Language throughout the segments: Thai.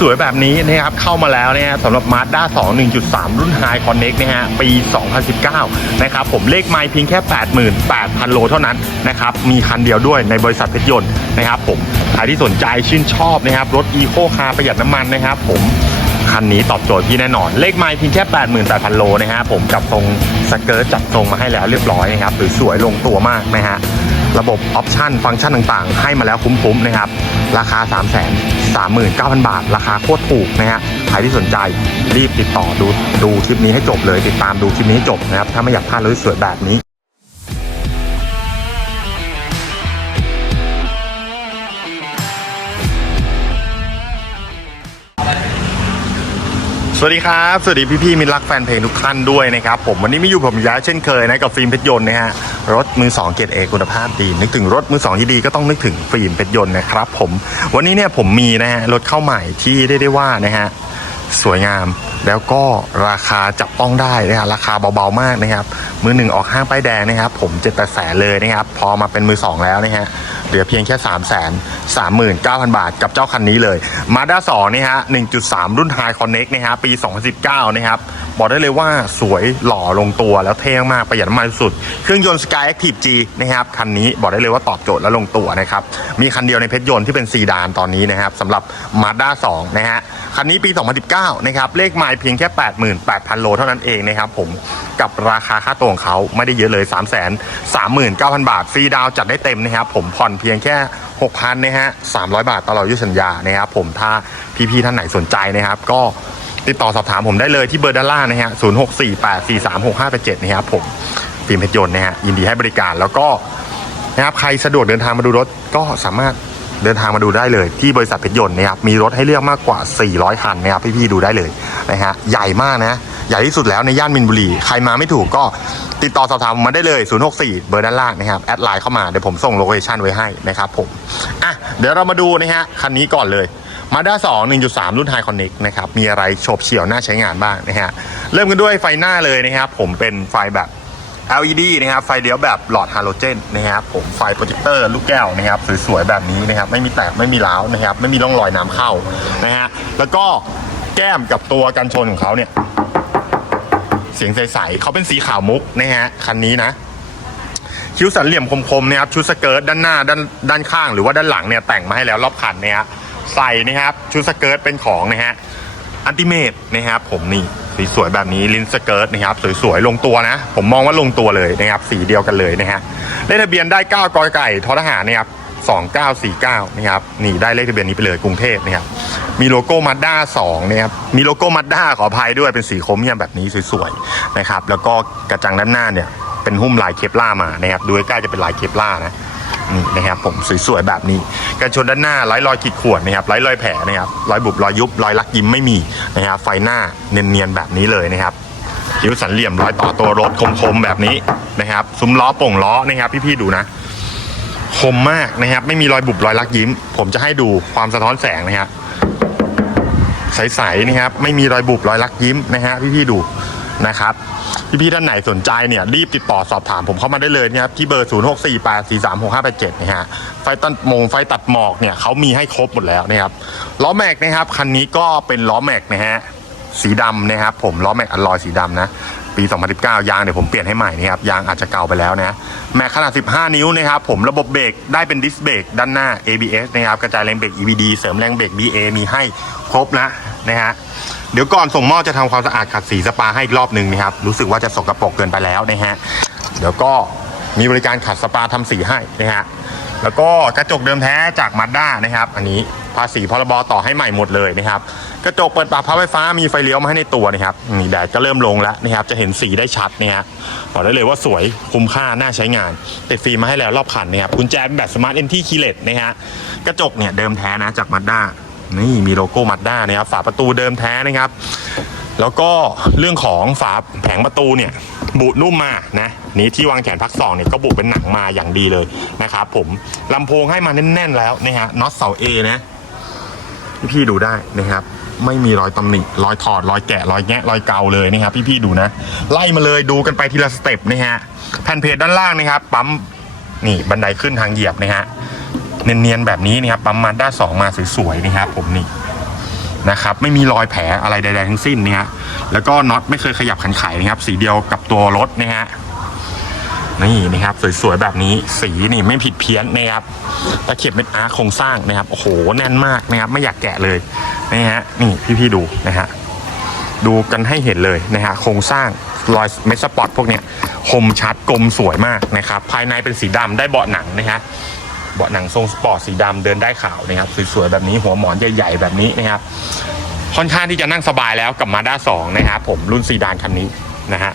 สวยๆ แบบนี้นะครับเข้ามาแล้วเนะฮะสำหรับ Mazda 2 1.3 รุ่น High Connect นะฮะปี 2019 นะครับผมเลขไมล์เพียงแค่ 88,000 โลเท่านั้นนะครับมีคันเดียวด้วยในบริษัทเพชรยนต์นะครับผมใครที่สนใจชื่นชอบนะครับรถ Eco Car ประหยัดน้ำมันนะครับผมคันนี้ตอบโจทย์พี่แน่นอน เลขไมล์เพียงแค่ 88,000 โลนะฮะผมกับทรงสเกิร์ตจัดทรงมาให้แล้วเรียบร้อยนะครับสวยๆลงตัวมากนะฮะ ระบบออปชันฟังก์ชันต่างๆ ให้มาแล้วคุ้มๆนะครับ ราคา 3 3 9 0 0 0 บาท ราคาโคตรถูกนะฮะใครที่สนใจรีบติดต่อดูดูคลิปนี้ให้จบเลย ติดตามดูคลิปนี้ให้จบนะครับ ถ้าไม่อยากพลาดรถสวยแบบนี้ สวัสดีครับ สวัสดีพี่ๆมิรรักแฟนเพลงทุกท่านด้วยนะครับผมวันนี้ไม่อยู่ผมย้ายเช่นเคยนะกับฟิล์มเพชรยนต์นะฮะรถมือสองเกรดเอคุณภาพดี นึกถึงรถมือสองที่ดีก็ต้องนึกถึงฟิล์มเพชรยนต์นะครับผมวันนี้เนี่ยผมมีนะฮะรถเข้าใหม่ที่ได้ได้ว่านะฮะสวยงามแล้วก็ราคาจับต้องได้นะฮะราคาเบาๆมากนะครับมือหนึ่งออกห้างป้ายแดงนะครับผมเจ็ดแปดแสนเลยนะครับพอมาเป็นมือสองแล้วนะฮะ เหลือเพียงแค่3 3 9 0 0 0 บาทกับเจ้าคันนี้เลย Mazda 2นี่ฮะ 1.3 รุ่น High Connect นะฮะปี 2019 นะครับ บอกได้เลยว่าสวยหล่อลงตัวแล้วเท่มากประหยัดน้ำมันสุด เครื่องยนต์ Sky Active G นะครับ คันนี้บอกได้เลยว่าตอบโจทย์และลงตัวนะครับ มีคันเดียวในเพชรยนต์ที่เป็นซีดานตอนนี้นะครับสำหรับ Mazda 2นะฮะคันนี้ปี 2019 นะครับ เลขไมล์เพียงแค่ 88,000 โลเท่านั้นเองนะครับผมกับราคาค่าตัวของเขาไม่ได้เยอะเลย 3 3 9 0 0 0 บาทฟรีดาวจัดได้เต็มนะครับผมผ่อนเพียงแค่ 6,000นะฮะ300 บาทตลอดอายุสัญญานะครับผมถ้าพี่ๆท่านไหนสนใจนะครับ ก็ติดต่อสอบถามผมได้เลยที่เบอร์ด้านล่างนะฮะ0648436587นะครับผมฟิล์มเพชรยนต์นะฮะยินดีให้บริการแล้วก็นะครับใครสะดวกเดินทางมาดูรถก็สามารถเดินทางมาดูได้เลย ที่บริษัทเพชรยนต์นะครับมีรถให้เลือกมากกว่า 400 คันนะครับพี่ๆดูได้เลยนะฮะใหญ่มากนะ ใหญ่ที่สุดแล้วในย่านมินบุรี ใครมาไม่ถูกก็ติดต่อสอบถามผมมาได้เลย 064 เบอร์ด้านล่างนะครับ แอดไลน์เข้ามา เดี๋ยวผมส่งโลเคชั่นไว้ให้นะครับผม อะ เดี๋ยวเรามาดูนะฮะ คันนี้ก่อนเลยมาด้า2 1.3รุ่น High Connect นะครับ มีอะไรโฉบเฉี่ยวน่าใช้งานบ้างนะฮะ เริ่มกันด้วยไฟหน้าเลยนะครับ ผมเป็นไฟแบบ LED นะครับ ไฟเลี้ยวแบบหลอดฮาโลเจนนะครับ ผมไฟโปรเจคเตอร์ลูกแก้วนะครับ สวยๆ แบบนี้นะครับ ไม่มีแตก ไม่มีร้าวนะครับ ไม่มีร่องรอยน้ำเข้านะฮะ แล้วก็แก้มกับตัวกันชนของเขาเนี่ย เสียงใสๆเขาเป็นสีขาวมุกนะฮะคันนี้นะ คิ้วสันเหลี่ยมคมๆนะครับชุดสเกิร์ตด้านหน้าด้านด้านข้างหรือว่าด้านหลังเนี่ยแต่งมาให้แล้วรอบคันเนี่ยใส่นะครับชุดสเกิร์ตเป็นของนะฮะอันติเมตนะครับผมนี่สีสวยแบบนี้ลินสเกิร์ตนะครับสวยๆลงตัวนะ ผมมองว่าลงตัวเลยนะครับสีเดียวกันเลยนะฮะเลขทะเบียนได้ 9กอไก่ทอทหารนะครับ2949นะครับนี่ได้เลขทะเบียนนี้ไปเลยกรุงเทพนะครับ มีโลโก้มาด้า2นะครับมีโลโก้มาด้าขออภัยด้วยเป็นสีโครเมียมแบบนี้สวยๆนะครับ แล้วก็กระจังด้านหน้าเนี่ยเป็นหุ้มลายเคปล่ามานะครับดูใกล้ๆจะเป็นลายเคปล่านะนี่นะครับผมสวยๆแบบนี้กันชนด้านหน้าไร้รอยขีดข่วนนะครับไร้รอยแผลนะครับรอยบุบรอยยุบรอยลักยิ้มไม่มีนะครับไฟหน้าเนียนๆแบบนี้เลยนะครับคิ้วสันเหลี่ยมรอยต่อตัวรถคมๆแบบนี้นะครับซุ้มล้อโป่งล้อนะครับ พี่ๆดูนะ คมมากนะครับ ไม่มีรอยบุบรอยลักยิ้ม ผมจะให้ดูความสะท้อนแสงนะครับ ใสๆนะครับ ไม่มีรอยบุบรอยลักยิ้มนะฮะพี่ๆดูนะครับพี่ๆท่านไหนสนใจเนี่ยรีบติดต่อสอบถามผมเข้ามาได้เลยนะครับที่เบอร์ 0 6 4 8 4 3 6 5 8 7นะฮะไฟตัดมงไฟตัดหมอกเนี่ยเขามีให้ครบหมดแล้วนะครับล้อแม็กนะครับคันนี้ก็เป็นล้อแม็กนะฮะสีดำนะครับผมล้อแม็กอลลอยสีดำนะ ปี 2019 ยางเดี๋ยวผมเปลี่ยนให้ใหม่นะครับยางอาจจะเก่าไปแล้วนะแม็กขนาด 15 นิ้วนะครับผมระบบเบรกได้เป็นดิสเบรกด้านหน้า ABS นะครับกระจายแรงเบรก EBD เสริมแรงเบรก BA มีให้ครบนะนะฮะเดี๋ยวก่อนส่งมอบจะทำความสะอาดขัดสีสปาให้อีกรอบหนึ่งนะครับรู้สึกว่าจะสกปรกเกินไปแล้วนะฮะเดี๋ยวก็มีบริการขัดสปาทำสีให้นะฮะแล้วก็กระจกเดิมแท้จากมาด้านะครับ อันนี้ภาษีพรบต่อให้ใหม่หมดเลยนะครับ กระจกเปิดปรับพับไฟฟ้ามีไฟเลี้ยวมาให้ในตัวนะครับนี่แดดก็เริ่มลงแล้วนะครับ จะเห็นสีได้ชัดนะฮะบอกได้เลยว่าสวยคุ้มค่าน่าใช้งานติดฟิล์มมาให้แล้วรอบคันนะครับกุญแจเป็นแบบสมาร์ทเอนที่คีเลตนะฮะกระจกเนี่ยเดิมแท้นะจากมาด้านี่มีโลโก้มาด้านะครับฝาประตูเดิมแท้นะครับ แล้วก็เรื่องของฝาแผงประตูเนี่ยบุนุ่มมานะนี่ที่วางแขนพักสองเนี่ยก็บุเป็นหนังมาอย่างดีเลยนะครับผมลำโพงให้มาแน่นๆแล้วนะฮะน็อตเสาเอนะพี่ดูได้นะครับ ไม่มีรอยตำหนิรอยถอดรอยแกะรอยแงะรอยเกาเลยนะครับพี่ๆดูนะ ไล่มาเลยดูกันไปทีละสเต็ปนะฮะแผ่นเพจด้านล่างนะครับปั๊มนี่บันไดขึ้นทางเหยียบนะฮะเนียนๆแบบนี้นะครับปั๊มมาด้าสองมาสวยๆนะครับผมนี่นะครับไม่มีรอยแผลอะไรใดๆทั้งสิ้นนี่ฮะแล้วก็น็อตไม่เคยขยับขันไขนะครับสีเดียวกับตัวรถนะฮะ นี่นะครับสวยๆแบบนี้สีนี่ไม่ผิดเพี้ยนนะครับตะเข็บเม็ดอาร์โครงสร้างนะครับโอ้โหแน่นมากนะครับไม่อยากแกะเลยนะฮะนี่พี่ๆดูนะฮะดูกันให้เห็นเลยนะฮะโครงสร้างรอยเมสสปอตพวกเนี้ยคมชัดกลมสวยมากนะครับภายในเป็นสีดำได้เบาะหนังนะฮะเบาะหนังทรงสปอร์ตสีดำเดินได้ขาวนะครับสวยๆแบบนี้หัวหมอนใหญ่ๆแบบนี้นะครับค่อนข้างที่จะนั่งสบายแล้วกับมาด้า2นะครับผมรุ่นซีดานคันนี้นะฮะ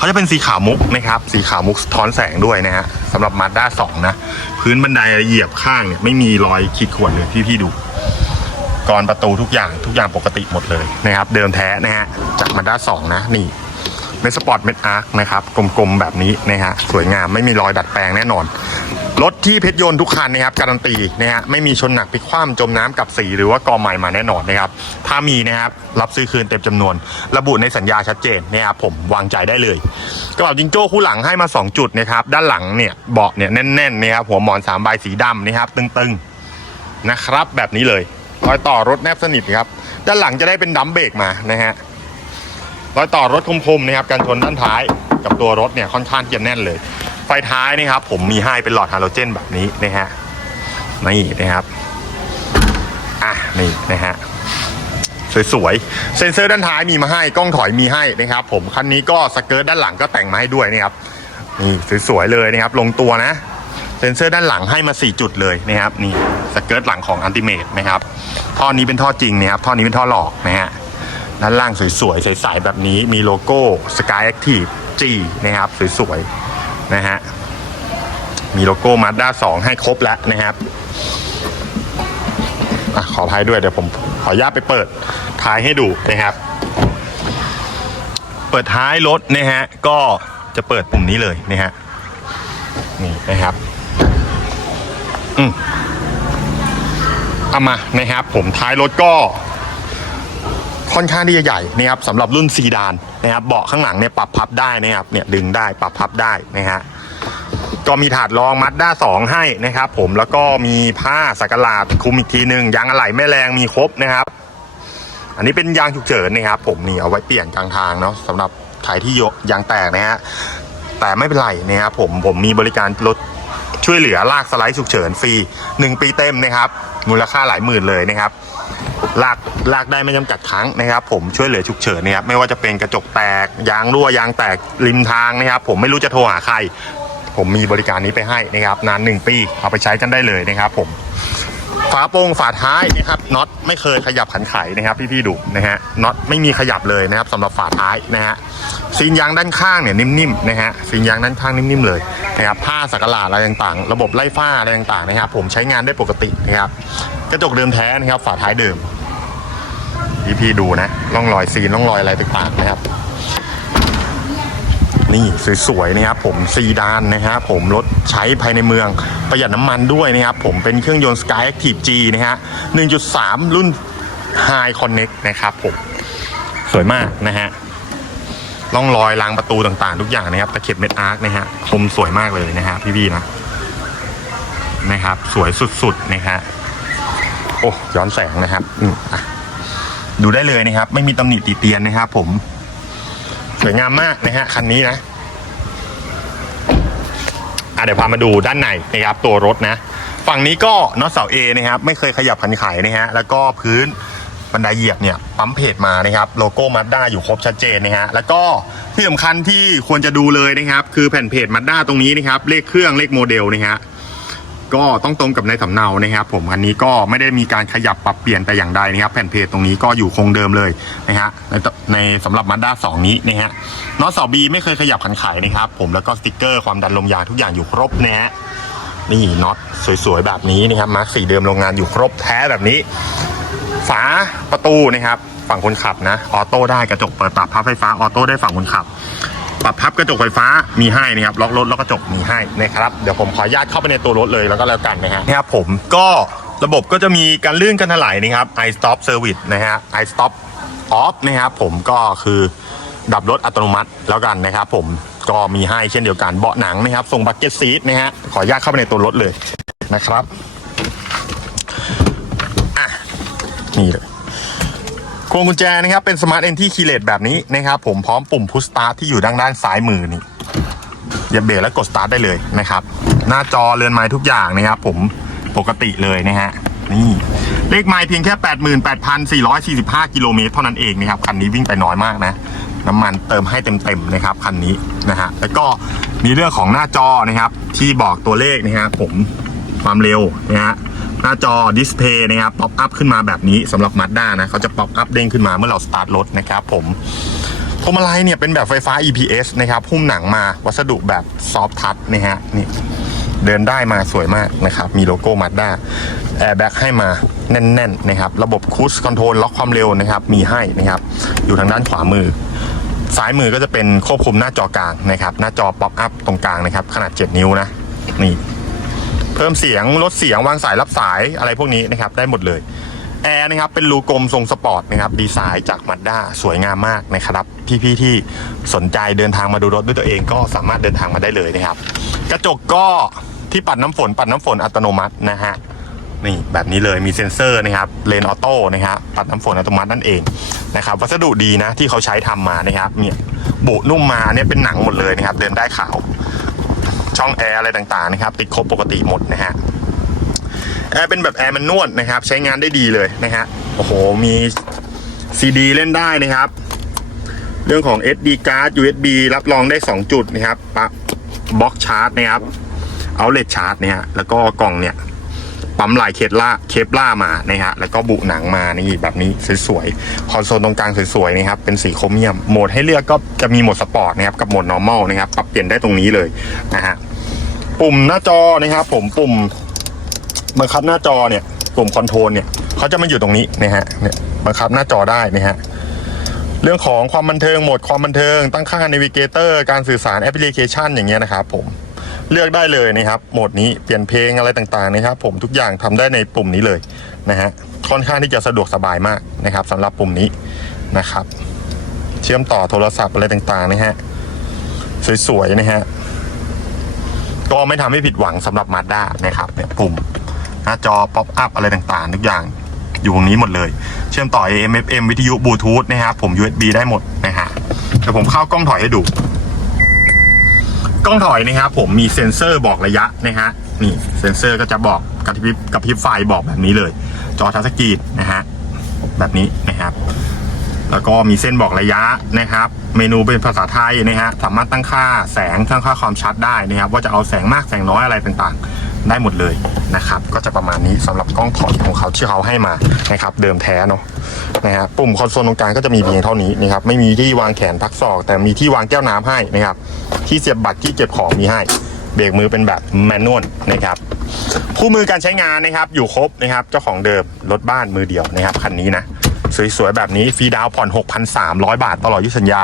เขาจะเป็นสีขาวมุกนะครับ สีขาวมุกสะท้อนแสงด้วยนะฮะสำหรับมาด้า2นะ พื้นบันไดเหยียบข้างเนี่ยไม่มีรอยขีดข่วนเลยที่พี่ดูกรอนประตูทุกอย่างทุกอย่างปกติหมดเลยนะครับ เดิมแท้นะฮะจากมาด้าสองนะนี่ เมสปอร์ตเมดอาร์คนะครับกลมๆแบบนี้นะฮะสวยงามไม่มีรอยดัดแปลงแน่นอน รถที่เพชรยนต์ทุกคันนะครับการันตีนะฮะไม่มีชนหนักพลิกคว่ำจมน้ำกับสีหรือว่ากอใหม่มาแน่นอนนะครับถ้ามีนะครับรับซื้อคืนเต็มจำนวน ระบุในสัญญาชัดเจนนะครับผมวางใจได้เลยกระเป๋าจิงโจ้คู่หลังให้มา 2 จุดนะครับด้านหลังเนี่ยเบาะเนี่ยแน่นๆนะครับหัวหมอน3ใบสีดำนะครับตึงๆนะครับแบบนี้เลยรอยต่อรถแนบสนิทครับด้านหลังจะได้เป็นดัมเบรกมานะฮะ รอยต่อรถคมๆนะครับกันชนด้านท้ายกับตัวรถเนี่ยค่อนข้างจะแน่นเลย ไฟท้ายนี่ครับ ผมมีให้เป็นหลอดฮาโลเจนแบบนี้นะฮะนี่นะครับอะนี่นะฮะสวยๆ เซ็นเซอร์ด้านท้ายมีมาให้กล้องถอยมีให้นะครับ ผมคันนี้ก็สเกิร์ตด้านหลังก็แต่งมาให้ด้วยนะครับนี่สวยๆเลยนะครับ ลงตัวนะ เซ็นเซอร์ด้านหลังให้มา 4 จุดเลยนะครับ นี่สเกิร์ตหลังของอันติเมตนะครับท่อนี้เป็นท่อจริงนะครับท่อนี้เป็นท่อหลอกนะฮะ ด้านล่างสวยๆ ใสๆแบบนี้มีโลโก้ Sky Active G นะครับ สวยๆ นะฮะ มีโลโก้ Mazda 2 ให้ครบแล้วนะครับอขออภัยด้วยเดี๋ยวผมขออนุญาตไปเปิดท้ายให้ดูนะครับ เปิดท้ายรถนะฮะ ก็จะเปิดปุ่มนี้เลยนะฮะ นี่นะครับ อืมเอามานะครับ ผมท้ายรถก็ ค่อนข้างที่จะใหญ่นะครับสำหรับรุ่นซีดานนะครับเบาะข้างหลังเนี่ยปรับพับได้นะครับเนี่ยดึงได้ปรับพับได้นะฮะก็มีถาดรองมัดด้าสองให้นะครับ ผมแล้วก็มีผ้าสักหลาดคุมอีกทีหนึ่งยางอะไหล่แม่แรงมีครบนะครับ อันนี้เป็นยางฉุกเฉินนะครับ ผมนี่เอาไว้เปลี่ยนกลางทางเนาะสำหรับใครที่ยางแตกนะฮะแต่ไม่เป็นไรนะครับผมผมมีบริการรถช่วยเหลือลากสไลด์ฉุกเฉินฟรี 1 ปีเต็มนะครับ มูลค่าหลายหมื่นเลยนะครับ ลากลากได้ไม่จำกัดครั้งนะครับ ผมช่วยเหลือฉุกเฉินนะครับไม่ว่าจะเป็นกระจกแตกยางรั่วยางแตกริมทางนะครับผมไม่รู้จะโทรหาใคร ผมมีบริการนี้ไปให้นะครับ นาน 1 ปีเอาไปใช้กันได้เลยนะครับผมฝาโปร่งฝาท้ายนะครับน็อตไม่เคยขยับขันไขนะครับ พี่ๆดูนะฮะน็อตไม่มีขยับเลยนะครับสำหรับฝาท้ายนะฮะซีนยางด้านข้างเนี่ยนิ่มๆนะฮะซีนยางด้านข้างนิ่มๆเลยนะครับผ้าสักหลาดอะไรต่างๆ ระบบไล่ฝ้าอะไรต่างๆนะครับ ผมใช้งานได้ปกตินะครับ กระจกเดิมแท้นะครับ ฝาท้ายเดิมพี่ดูนะร่องรอยซีนร่องรอยอะไรต่างๆนะครับ นี่สวยๆนะครับผมซีดานนะครับผมรถใช้ภายในเมืองประหยัดน้ำมันด้วยนะครับ ผมเป็นเครื่องยนต์ Sky Active G นะฮะ1.3 รุ่น High Connect นะครับผมสวยมากนะฮะร่องรอยรางประตูต่างๆ ทุกอย่างนะครับตะเข็บเม็ดอาร์คนะฮะคมสวยมากเลยนะฮะพี่ๆนะนะครับ สวยสุดๆนะฮะ โอ้ย้อนแสงนะครับอืมอะดูได้เลยนะครับ ไม่มีตำหนิติเตียนนะครับ ผม สวยงามมากนะฮะคันนี้นะอะเดี๋ยวพามาดูด้านในนะครับ ตัวรถนะ ฝั่งนี้ก็น็อตเสาเอนะครับ ไม่เคยขยับขันไขนะฮะแล้วก็พื้นบันไดเหยียบเนี่ยปั๊มเพจมานะครับ โลโก้มัดด้าอยู่ครบชัดเจนนะฮะแล้วก็ที่สำคัญที่ควรจะดูเลยนะครับ คือแผ่นเพจมัดด้าตรงนี้นะครับ เลขเครื่องเลขโมเดลนะฮะ ก็ต้องตรงกับในสำเนานะครับ ผมอันนี้ก็ไม่ได้มีการขยับปรับเปลี่ยนแต่อย่างใดนะครับ แผ่นเพจตรงนี้ก็อยู่คงเดิมเลยนะฮะในในสำหรับมาด้าสองนี้นะฮะน็อตสบีไม่เคยขยับขันไขนะครับ ผมแล้วก็สติกเกอร์ความดันลมยางทุกอย่างอยู่ครบนะฮะนี่น็อตสวยๆแบบนี้นะครับมาร์คสีเดิมโรงงานอยู่ครบแท้แบบนี้ ฝาประตูนะครับ ฝั่งคนขับนะออโต้ได้กระจกเปิดปรับพับไฟฟ้าออโต้ได้ฝั่งคนขับ ปรับพับกระจกไฟฟ้ามีให้นะครับล็อกรถล้วกระจกมีให้นะครับเดี๋ยวผมขออนุญาตเข้าไปในตัวรถเลยแล้วก็แล้วกันนะฮะนะครับผมก็ระบบก็จะมีการลื่นกันถลายนะครับ i stop service นะฮะ i stop off นะครับผมก็คือดับรถอัตโนมัติแล้วกันนะครับผมก็มีให้เช่นเดียวกันเบาะหนังนะครับทรงบักเก็ตซีทนะฮะขออนุญาตเข้าไปในตัวรถเลยนะครับอะนี่เลย พวงกุญแจนะครับเป็นสมาร์ทเอนที่คีเลตแบบนี้นะครับผมพร้อมปุ่มพุชสตาร์ทที่อยู่ด้านด้านซ้ายมือนี่เหยียบเบรกแล้วกดสตาร์ทได้เลยนะครับ หน้าจอเรือนไม้ทุกอย่างนะครับ ผมปกติเลยนะฮะนี่เลขไม้เพียงแค่ 88,445 กิโลเมตรเท่านั้นเองนะครับคันนี้วิ่งไปน้อยมากนะ น้ำมันเติมให้เต็มๆนะครับคันนี้นะฮะแล้วก็มีเรื่องของหน้าจอนะครับ ที่บอกตัวเลขนะครับผมความเร็วนะฮะ หน้าจอดิสเพย์นะครับป๊อปอัพขึ้นมาแบบนี้สำหรับ Mazda นะเขาจะป๊อปอัพเด้งขึ้นมาเมื่อเราสตาร์ทรถนะครับผมพวงมาลัยเนี่ยเป็นแบบไฟฟ้า EPS นะครับหุ้มหนังมาวัสดุแบบซอฟทัชนะฮะนี่เดินได้มาสวยมากนะครับ มีโลโก้ Mazda แอร์แบ็กให้มาแน่น ๆ นะครับ ระบบคูสคอนโทรลล็อกความเร็วนะครับ มีให้นะครับ อยู่ทางด้านขวามือ ซ้ายมือก็จะเป็นควบคุมหน้าจอกลางนะครับ หน้าจอป๊อปอัพตรงกลางนะครับ ขนาด 7 นิ้วนะ นี่ พิ่มเสียงลดเสียงวางสายรับสายอะไรพวกนี้นะครับได้หมดเลยแอร์นะครับเป็นรูกลมทรงสปอร์ตนะครับดีไซน์จากมาด้าสวยงามมากนะครับ พี่ๆที่สนใจเดินทางมาดูรถด้วยตัวเองก็สามารถเดินทางมาได้เลยนะครับ กระจกก็ที่ปัดน้ำฝนปัดน้ำฝนอัตโนมัตินะฮะนี่แบบนี้เลยมีเซ็นเซอร์นะครับเลนออโต้นะครับปัดน้ำฝนอัตโนมัตินั่นเองนะครับวัสดุดีนะที่เขาใช้ทำมานะครับเนี่ยบุนุ่มมาเนี่ยเป็นหนังหมดเลยนะครับเดินได้ขาว ช่องแอร์อะไรต่างๆนะครับติดครบปกติหมดนะฮะแอร์เป็นแบบแอร์มันนวดนะครับ ใช้งานได้ดีเลยนะฮะโอ้โหมีซีดีเล่นได้นะครับ เรื่องของ SD card USB รับรองได้ 2 จุดนะครับปะบล็อกชาร์จนะครับเอาเล t ชาร์จเนี่ยแล้วก็กล่องเนี่ยปั๊มลายเคปล่าเคปล่ามานะฮะแล้วก็บุหนังมานี่แบบนี้สวยๆคอนโซลตรงกลางสวยๆนะครับเป็นสีโครเมียมโหมดให้เลือกก็จะมีโหมดสปอร์ตนะครับกับโหมด normal นะครับปรับเปลี่ยนได้ตรงนี้เลยนะฮะ ปุ่มหน้าจอนะครับผมปุ่มบังคับหน้าจอเนี่ยปุ่มคอนโทรลเนี่ยเขาจะมาอยู่ตรงนี้นะฮะเนี่ยบังคับหน้าจอได้นะฮะเรื่องของความบันเทิงโหมดความบันเทิง ตั้งค่า Navigator การสื่อสารแอปพลิเคชันอย่างเงี้ยนะครับผมเลือกได้เลยนะครับโหมดนี้เปลี่ยนเพลงอะไรต่างๆนะครับ ผมทุกอย่างทำได้ในปุ่มนี้เลยนะฮะค่อนข้างที่จะสะดวกสบายมากนะครับสำหรับปุ่มนี้นะครับ เชื่อมต่อโทรศัพท์อะไรต่างๆนะฮะสวยๆนะฮะ ก็ไม่ทำให้ผิดหวังสำหรับ Mazda นะครับเนี่ยปุ่มหน้าจอป๊อปอัพอะไรต่างๆ ทุกอย่างอยู่ตรงนี้หมดเลย เชื่อมต่อ AM FM วิทยุบลูทูธนะครับผม USB ได้หมดนะฮะเดี๋ยวผมเข้ากล้องถอยให้ดู กล้องถอยนะครับผมมีเซ็นเซอร์บอกระยะนะฮะนี่เซ็นเซอร์ก็จะบอกกระพริบกระพริบไฟบอกแบบนี้เลย จอทัชสกรีนนะฮะแบบนี้นะครับ แล้วก็มีเส้นบอกระยะนะครับ เมนูเป็นภาษาไทยนะฮะสามารถตั้งค่าแสงตั้งค่าความชัดได้นะครับว่าจะเอาแสงมากแสงน้อยอะไรต่างๆ ได้หมดเลยนะครับ ก็จะประมาณนี้สำหรับกล้องถอยของเขาที่เขาให้มานะครับ เดิมแท้เนาะนะฮะปุ่มคอนโซลตรงกลางก็จะมีเพียงเท่านี้นะครับไม่มีที่วางแขนพักศอก แต่มีที่วางแก้วน้ำให้นะครับ ที่เสียบบัตรที่เก็บของมีให้เบรกมือเป็นแบบแมนนวลนะครับคู่มือการใช้งานนะครับ อยู่ครบนะครับ เจ้าของเดิมรถบ้านมือเดียวนะครับคันนี้นะ สวยๆแบบนี้ฟรีดาวผ่อน 6,300 บาทตลอดยุสัญญา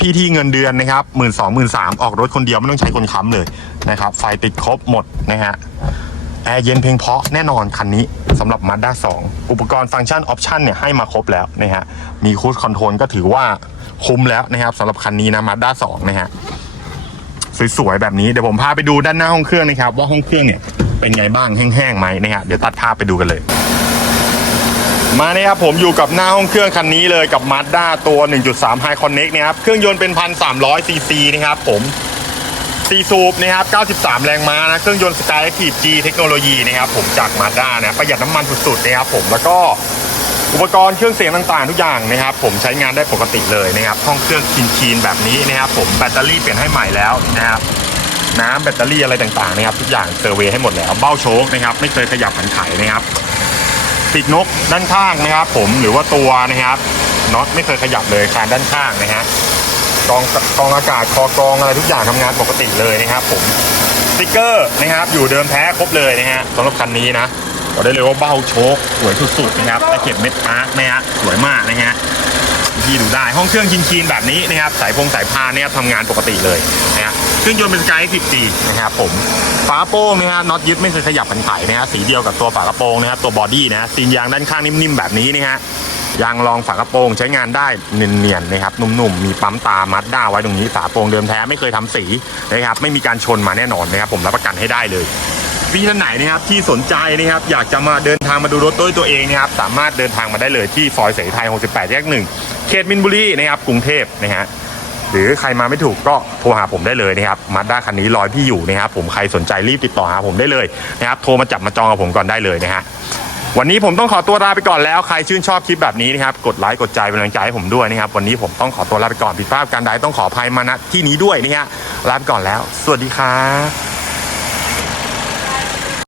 พี่ๆที่เงินเดือนนะครับหมื่นสองหมื่นสามออกรถคนเดียวไม่ต้องใช้คนค้ำเลยนะครับไฟติดครบหมดนะฮะแอร์เย็นเพียงเพาะแน่นอนคันนี้สำหรับ Mazda 2 อุปกรณ์ฟังก์ชันออปชันเนี่ยให้มาครบแล้วนะฮะมีคู i คอนโทรลก็ถือว่าคุ้มแล้วนะครับสำหรับคันนี้นะ Mazda 2 นะฮะสวยๆแบบนี้เดี๋ยวผมพาไปดูด้านหน้าห้องเครื่องนะครับ ว่าห้องเครื่องเนี่ยเป็นไงบ้างแห้งๆไหมนะฮะเดี๋ยวตัดภาพไปดูกันเลย มาเนี่ยครับผมอยู่กับหน้าห้องเครื่องคันนี้เลยกับ Mazda ตัว 1.3 High Connect นะครับ เครื่องยนต์เป็น 1,300 ซีซีนะครับผมซีซูปนะครับ 93 แรงม้านะ เครื่องยนต์ Sky Active G เทคโนโลยีนะครับผมจาก Mazda นะประหยัดน้ำมันสุดๆนะครับผมแล้วก็อุปกรณ์เครื่องเสียงต่างๆ ทุกอย่างนะครับ ผมใช้งานได้ปกติเลยนะครับห้องเครื่องคีนๆแบบนี้นะครับผมแบตเตอรี่เปลี่ยนให้ใหม่แล้วนะครับน้ำแบตเตอรี่อะไรต่างๆนะครับทุกอย่างเซอร์เวยให้หมดแล้วเบ้าโชคนะครับไม่เคยขยับหันไขนะครับ ปีกนกด้านข้างนะครับ ผมหรือว่าตัวนะครับน็อตไม่เคยขยับเลยคานด้านข้างนะฮะกองกองอากาศคอกรองอะไรทุกอย่างทำงานปกติเลยนะครับ ผมสติ๊กเกอร์นะครับ อยู่เดิมแท้ครบเลยนะฮะสำหรับคันนี้นะบอกได้เลยว่าเบ้าโชคสวยสุดๆนะครับตะเข็บเม็ดพาร์คนะฮะสวยมากนะฮะ ที่ดูได้ ห้องเครื่องคีนๆแบบนี้นะครับสายพงสายพานเนี่ยทำงานปกติเลยนะฮะเครื่องยนต์เป็นสกายสิบจีนะครับผมฝาโป้งนะฮะน็อตยึดไม่เคยขยับผันไขนะฮะสีเดียวกับตัวฝากระโปรงนะครับตัวบอดี้นะฮะซีนยางด้านข้างนิ่มๆแบบนี้นะฮะยางรองฝากระโปรงใช้งานได้เนียนๆนะครับนุ่มๆมีปั๊มตามัดด้าไว้ตรงนี้ฝาโปรงเดิมแท้ไม่เคยทำสีนะครับไม่มีการชนมาแน่นอนนะครับผมรับประกันให้ได้เลย พี่ท่านไหนนะครับที่สนใจนะครับอยากจะมาเดินทางมาดูรถด้วยตัวเองนะครับสามารถเดินทางมาได้เลยที่ซอยเสรีไทย 68 แยกหนึ่งเขตมินบุรีนะครับกรุงเทพนะฮะหรือใครมาไม่ถูกก็โทรหาผมได้เลยนะครับมาด้าคันนี้รอยพี่อยู่นะครับผมใครสนใจรีบติดต่อหาผมได้เลยนะครับโทรมาจับมาจองกับผมก่อนได้เลยนะฮะวันนี้ผมต้องขอตัวลาไปก่อนแล้วใครชื่นชอบคลิปแบบนี้นะครับกดไลค์กดใจเป็นกำลังใจให้ผมด้วยนะครับวันนี้ผมต้องขอตัวลาไปก่อนผิดพลาดการใดต้องขออภัยมาณที่นี้ด้วยนะฮะลาไปก่อนแล้ว สวัสดีครับ